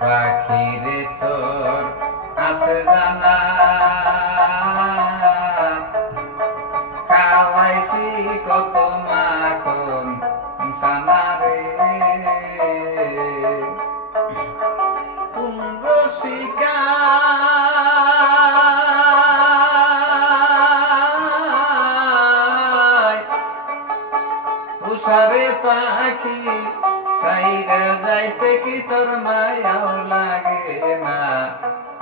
পাখিরে তোর আছে জানা খাওয়াইছি কত মাখন সানারে। কুম্ভশিকা উষারে পাখি সাইরা যাইতে কি তোর মায়াও লাগে না?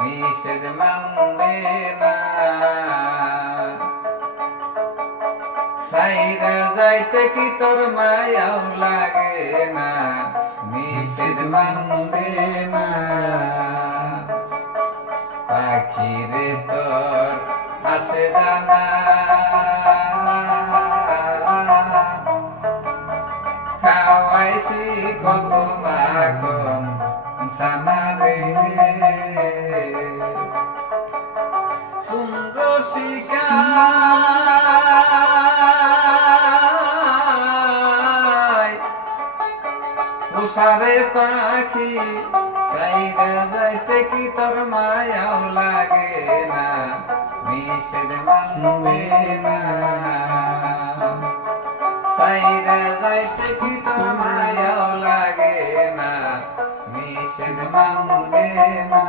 নিষেধ মানবে না। সাইরে যাইতে কি তোর মায়াও লাগে না? নিষেধ মানবে না। উষারে পাখি সাইরা যাইতে কি তোর মায়াও লাগে না, মিশের মানবে না। সাইরা যাইতে কি তোর মায়াও লাগে না, মিশের মানবে না।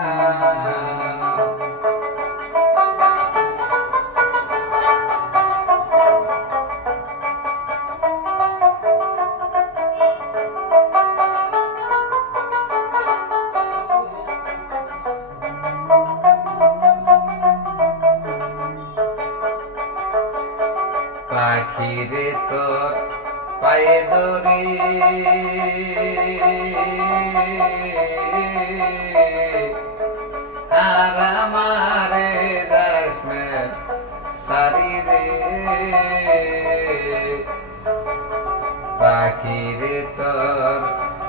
তোর পায়ে দড়ি আর আমারে না সারি রে পাখিরে তোর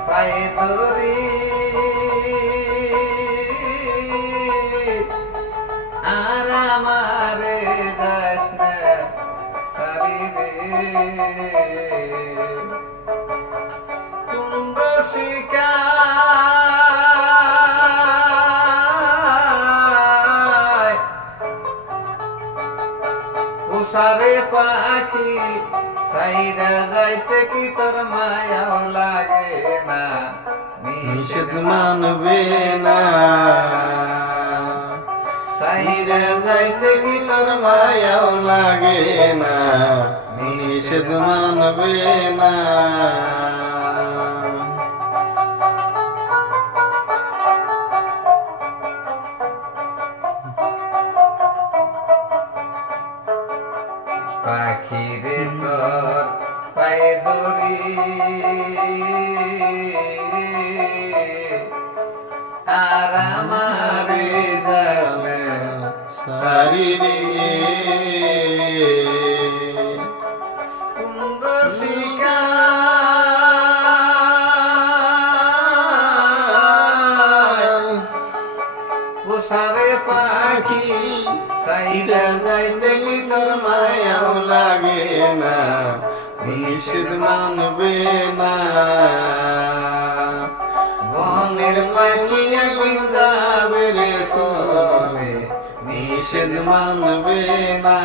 পায়ে দড়ি আর আমারে রে তুঙ্গ শিকায় উষারে পাখি সাইরা যাইতে কি তোর মায়াও লাগে না? নিষেধ মানবে না। সাইরা যাইতে কি তোর মায়াও লাগে না? নিষেধ মানবে না। পাখিরে তোর পায়ে দড়ি আর পোষারে পাখি সাইরা যাইতে কি তোর মায়াও লাগে না, নিষেধ মানবে না। বনের একদিন যাবে রে সোরে নিষেধ মানবে না।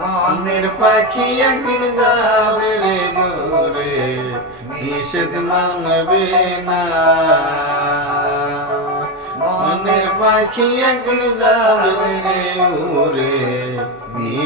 মনের পাখি একদিন যাবে রে দূরে নিষেধ মানবে না। পাখি একদিন যাবে রে নিষেধ